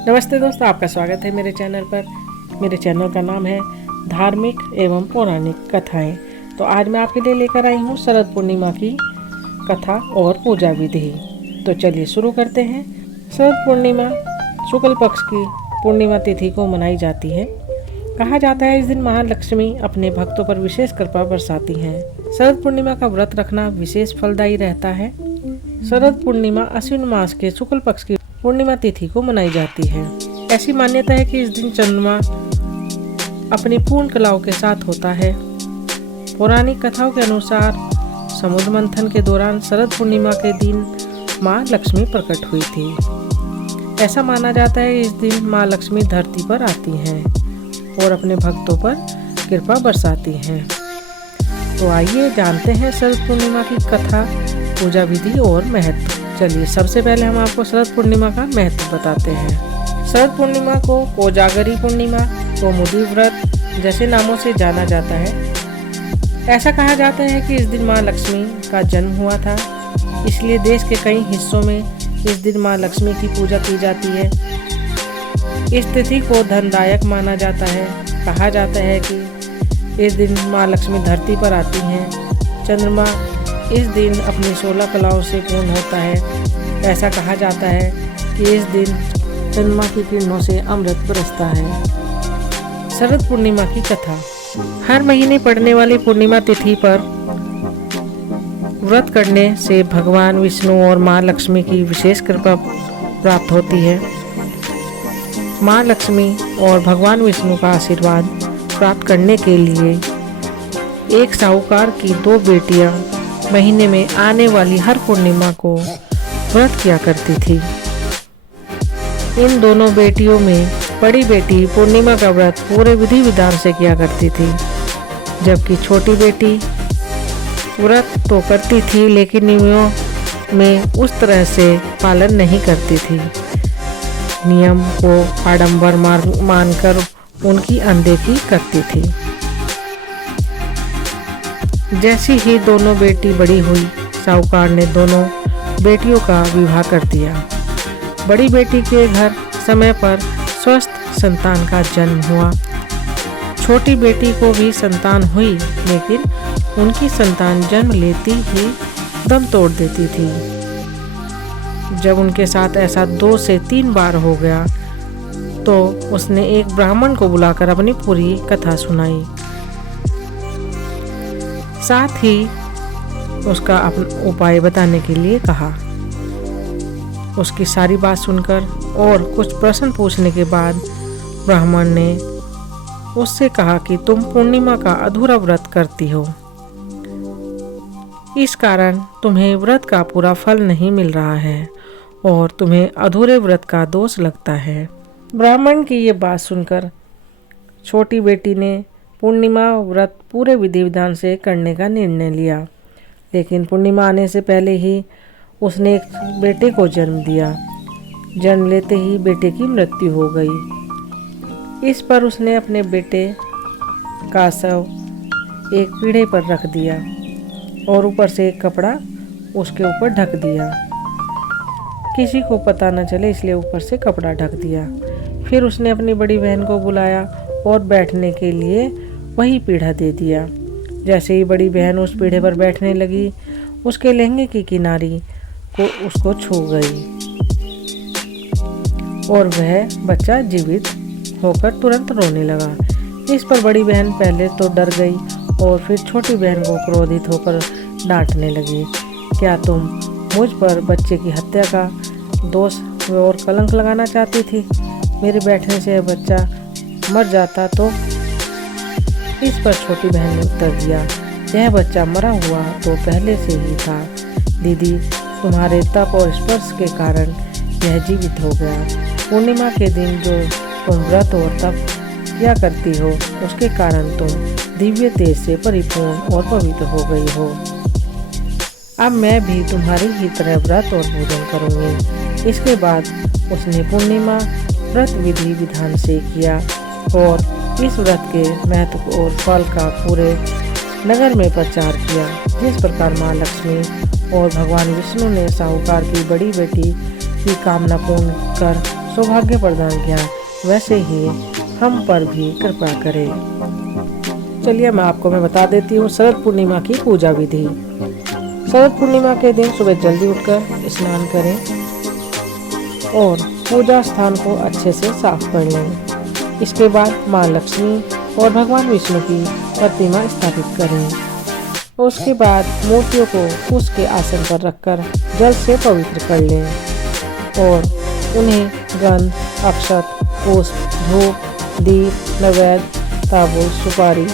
नमस्ते दोस्तों, आपका स्वागत है मेरे चैनल पर। मेरे चैनल का नाम है धार्मिक एवं पौराणिक कथाएं। तो आज मैं आपके लिए लेकर आई हूँ शरद पूर्णिमा की कथा और पूजा विधि। तो चलिए शुरू करते हैं। शरद पूर्णिमा शुक्ल पक्ष की पूर्णिमा तिथि को मनाई जाती है। कहा जाता है इस दिन महालक्ष्मी अपने भक्तों पर विशेष कृपा बरसाती हैं। शरद पूर्णिमा का व्रत रखना विशेष फलदायी रहता है। शरद पूर्णिमा अश्विन मास के शुक्ल पक्ष की पूर्णिमा तिथि को मनाई जाती है। ऐसी मान्यता है कि इस दिन चंद्रमा अपनी पूर्ण कलाओं के साथ होता है। पौराणिक कथाओं के अनुसार समुद्र मंथन के दौरान शरद पूर्णिमा के दिन माँ लक्ष्मी प्रकट हुई थी। ऐसा माना जाता है कि इस दिन माँ लक्ष्मी धरती पर आती हैं और अपने भक्तों पर कृपा बरसाती हैं। तो आइए जानते हैं शरद पूर्णिमा की कथा, पूजा विधि और महत्व। चलिए सबसे पहले हम आपको शरद पूर्णिमा का महत्व बताते हैं। शरद पूर्णिमा को कोजागरी पूर्णिमा, कौमुदी व्रत जैसे नामों से जाना जाता है। ऐसा कहा जाता है कि इस दिन माँ लक्ष्मी का जन्म हुआ था, इसलिए देश के कई हिस्सों में इस दिन माँ लक्ष्मी की पूजा की जाती है। इस तिथि को धनदायक माना जाता है। कहा जाता है कि इस दिन माँ लक्ष्मी धरती पर आती हैं। चंद्रमा इस दिन अपनी 16 कलाओं से पूर्ण होता है। ऐसा कहा जाता है कि इस दिन चंद्रमा की किरणों से अमृत बरसता है। शरद पूर्णिमा की कथा। हर महीने पड़ने वाली पूर्णिमा तिथि पर व्रत करने से भगवान विष्णु और माँ लक्ष्मी की विशेष कृपा प्राप्त होती है। माँ लक्ष्मी और भगवान विष्णु का आशीर्वाद प्राप्त करने के लिए एक साहूकार की 2 बेटियां महीने में आने वाली हर पूर्णिमा को व्रत किया करती थी। इन दोनों बेटियों में बड़ी बेटी पूर्णिमा का व्रत पूरे विधि विधान से किया करती थी, जबकि छोटी बेटी व्रत तो करती थी लेकिन नियमों में उस तरह से पालन नहीं करती थी। नियम को आडंबर मानकर उनकी अनदेखी करती थी। जैसी ही दोनों बेटी बड़ी हुई, साहूकार ने दोनों बेटियों का विवाह कर दिया। बड़ी बेटी के घर समय पर स्वस्थ संतान का जन्म हुआ। छोटी बेटी को भी संतान हुई, लेकिन उनकी संतान जन्म लेती ही दम तोड़ देती थी। जब उनके साथ ऐसा 2 से 3 बार हो गया तो उसने एक ब्राह्मण को बुलाकर अपनी पूरी कथा सुनाई। साथ ही उसका अपना उपाय बताने के लिए कहा। उसकी सारी बात सुनकर और कुछ प्रश्न पूछने के बाद ब्राह्मण ने उससे कहा कि तुम पूर्णिमा का अधूरा व्रत करती हो, इस कारण तुम्हें व्रत का पूरा फल नहीं मिल रहा है और तुम्हें अधूरे व्रत का दोष लगता है। ब्राह्मण की ये बात सुनकर छोटी बेटी ने पूर्णिमा व्रत पूरे विधि विधान से करने का निर्णय लिया, लेकिन पूर्णिमा आने से पहले ही उसने एक बेटे को जन्म दिया। जन्म लेते ही बेटे की मृत्यु हो गई। इस पर उसने अपने बेटे का शव एक पीढ़े पर रख दिया और ऊपर से एक कपड़ा उसके ऊपर ढक दिया। किसी को पता न चले इसलिए ऊपर से कपड़ा ढक दिया। फिर उसने अपनी बड़ी बहन को बुलाया और बैठने के लिए वही पीढ़ा दे दिया। जैसे ही बड़ी बहन उस पीढ़े पर बैठने लगी, उसके लहंगे की किनारी को उसको छू गई और वह बच्चा जीवित होकर तुरंत रोने लगा। इस पर बड़ी बहन पहले तो डर गई और फिर छोटी बहन को क्रोधित होकर डांटने लगी। क्या तुम मुझ पर बच्चे की हत्या का दोष और कलंक लगाना चाहती थी? मेरे बैठने से बच्चा मर जाता तो? इस पर छोटी बहन ने उत्तर दिया, यह बच्चा मरा हुआ तो पहले से ही था दीदी, तुम्हारे तप और स्पर्श के कारण यह जीवित हो गया। पूर्णिमा के दिन जो तुम व्रत और तप किया करती हो, उसके कारण तुम दिव्य तेज से परिपूर्ण और पवित्र हो गई हो। अब मैं भी तुम्हारी ही तरह व्रत और पूजन करूँगी। इसके बाद उसने पूर्णिमा व्रत विधि विधान से किया और इस व्रत के महत्व और फल का पूरे नगर में प्रचार किया। जिस प्रकार माँ लक्ष्मी और भगवान विष्णु ने साहूकार की बड़ी बेटी की कामना पूर्ण कर सौभाग्य प्रदान किया, वैसे ही हम पर भी कृपा करे। चलिए मैं बता देती हूँ शरद पूर्णिमा की पूजा विधि। शरद पूर्णिमा के दिन सुबह जल्दी उठकर स्नान करें और पूजा स्थान को अच्छे से साफ कर लें। इसके बाद माँ लक्ष्मी और भगवान विष्णु की प्रतिमा स्थापित करें। उसके बाद मूर्तियों को उसके आसन पर रखकर जल से पवित्र कर लें और उन्हें गंध, अक्षत, पुष्प, धूप, दीप, नैवेद्य, तांबूल, सुपारी,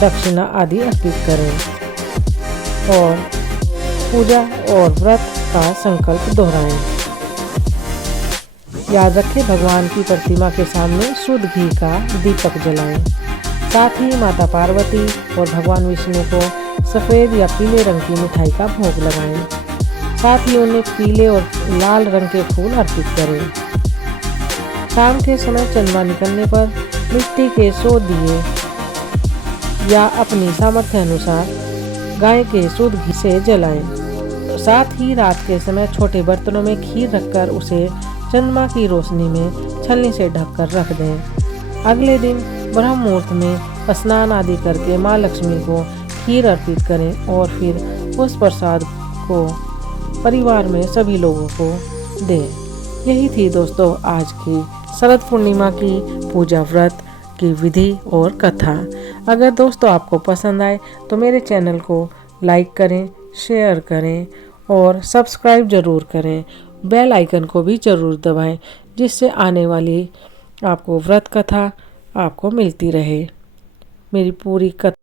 दक्षिणा आदि अर्पित करें और पूजा और व्रत का संकल्प दोहराएं। याद रखें, भगवान की प्रतिमा के सामने शुद्ध घी का दीपक जलाएं। साथ ही माता पार्वती और भगवान विष्णु को सफ़ेद या पीले रंग की मिठाई का भोग लगाएं। साथ ही उन्हें पीले और लाल रंग के फूल अर्पित करें। शाम के समय चंद्रमा निकलने पर मिट्टी के 100 दिए या अपनी सामर्थ्य अनुसार गाय के शुद्ध घी से जलाएं। साथ ही रात के समय छोटे बर्तनों में खीर रखकर उसे चंद्रमा की रोशनी में छलनी से ढककर रख दें। अगले दिन ब्रह्म मुहूर्त में स्नान आदि करके माँ लक्ष्मी को खीर अर्पित करें और फिर उस प्रसाद को परिवार में सभी लोगों को दें। यही थी दोस्तों आज की शरद पूर्णिमा की पूजा व्रत की विधि और कथा। अगर दोस्तों आपको पसंद आए तो मेरे चैनल को लाइक करें, शेयर करें और सब्सक्राइब ज़रूर करें। बेल आइकन को भी ज़रूर दबाएं, जिससे आने वाली आपको व्रत कथा आपको मिलती रहे। मेरी पूरी कथा